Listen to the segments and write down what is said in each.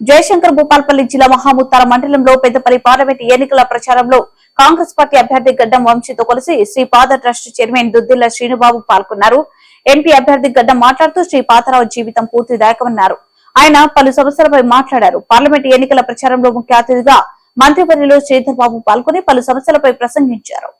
జయశంకర్ భూపాల్పల్లి జిల్లా మహాముత్తార మండలంలో పెద్దపల్లి పార్లమెంట్ ఎన్నికల ప్రచారంలో కాంగ్రెస్ పార్టీ అభ్యర్థి గడ్డం వంశీతో కలిసి శ్రీపాద ట్రస్ట్ చైర్మన్ దుద్దిల్ల శ్రీనుబాబు పాల్గొన్నారు. ఎంపీ అభ్యర్థి గడ్డం మాట్లాడుతూ శ్రీపాదరావు జీవితం పూర్తిదాయకమన్నారు. ఆయన పలు సమస్యలపై మాట్లాడారు. పార్లమెంట్ ఎన్నికల ప్రచారంలో ముఖ్య అతిథిగా మంత్రివర్యులు శ్రీధర్ బాబు పాల్గొని పలు సమస్యలపై ప్రసంగించారు.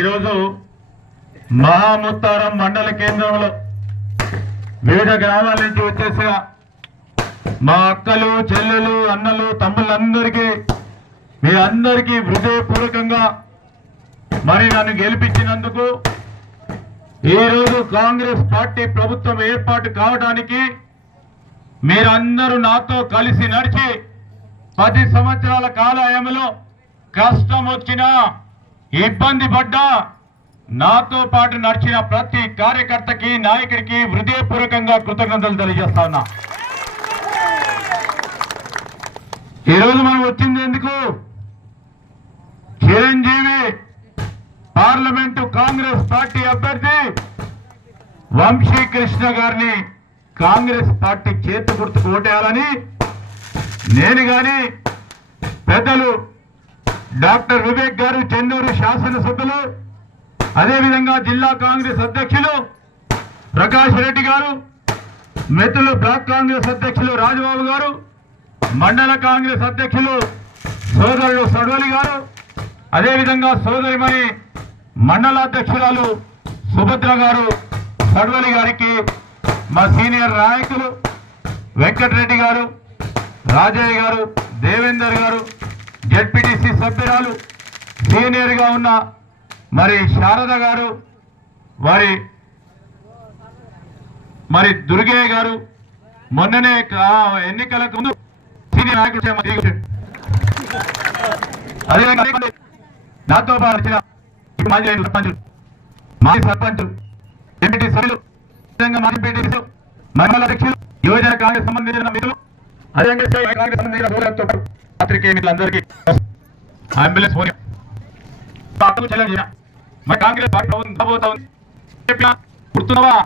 ఈరోజు మహాముత్తారం మండల కేంద్రంలో వివిధ గ్రామాల నుంచి వచ్చేసిన మా అక్కలు చెల్లెలు అన్నలు తమ్ముళ్ళందరికీ మీ అందరికీ హృదయపూర్వకంగా మరి నన్ను గెలిపించినందుకు ఈరోజు కాంగ్రెస్ పార్టీ ప్రభుత్వం ఏర్పాటు కావడానికి మీరందరూ నాతో కలిసి నడిచి 10 సంవత్సరాల కాలయములో కష్టం వచ్చినా ఇబ్బంది పడ్డా నాతో పాటు నడిచిన ప్రతి కార్యకర్తకి నాయకుడికి హృదయపూర్వకంగా కృతజ్ఞతలు తెలియజేస్తా ఉన్నా. ఈరోజు మనం వచ్చింది ఎందుకు? చిరంజీవి పార్లమెంటు కాంగ్రెస్ పార్టీ అభ్యర్థి వంశీకృష్ణ గారిని కాంగ్రెస్ పార్టీ చేతి గుర్తుకు ఓటేయాలని నేను గాని పెద్దలు డాక్టర్ వివేక్ గారు చెన్నూరు శాసనసభ్యులు అదేవిధంగా జిల్లా కాంగ్రెస్ అధ్యక్షులు ప్రకాష్ రెడ్డి గారు, మిత్రులు బ్లాక్ కాంగ్రెస్ అధ్యక్షులు రాజబాబు గారు, మండల కాంగ్రెస్ అధ్యక్షులు సోదరుడు సడవలి గారు, అదేవిధంగా సోదరిమణి మండల అధ్యక్షురాలు సుభద్ర గారు సడవలి గారికి మా సీనియర్ నాయకులు వెంకటరెడ్డి గారు, రాజయ్య గారు, దేవేందర్ గారు, జెడ్పీటీసీ సభ్యురాలు సీనియర్ గా ఉన్న మరి శారద గారు, మరి దుర్గయ్య గారు, మొన్ననే ఎన్నికలకు ముందు సీనియర్ నాయకుడు అదేవిధంగా నాతో పాటు మాజీ సర్పంచులు, మాజీ సర్పంచులు, ఎంపీటీ సభ్యులు, మాజీ ఎంపీటీసీలు, మండల అధ్యక్షులు, యువజన కాంగ్రెస్ సంబంధించిన మిత్రులు, అదేవిధంగా కాంగ్రెస్ సంబంధించిన పత్రికే మిత్రులందరికీ అంబులెన్స్ ఫోన్ మరి కాంగ్రెస్ పార్టీ కాబోతా ఉంది. గుర్తున్నావా?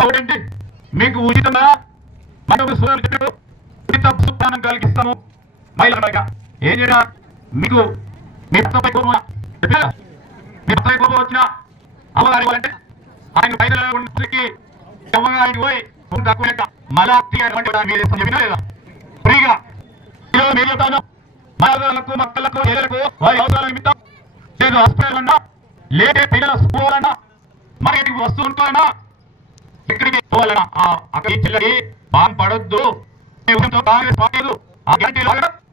అవునండి, మీకు ఉచితంగా ఉచిత సుప్రాణం కలిగిస్తాము. మహిళ ఏం చేయడా మీకు మీ కోపం వచ్చిన అమ్మగారి వాళ్ళంటే ఆయన బయటకి అమ్మగారికి పోయి తక్కువ మళ్ళా ఫ్రీగా మహిళలకు, మక్కలకు, ఏళ్లకు వారి అవసరాల నిమిత్తం లేదు హాస్పిటల్ అన్నా లేదే పిల్లల స్కూల్ అన్నా మనకి వస్తూ ఉంటారన్నా ఎక్కడికి పోవాలన్నా అక్కడి చెల్లెకి బాగా పడొద్దు. కాంగ్రెస్ పార్టీ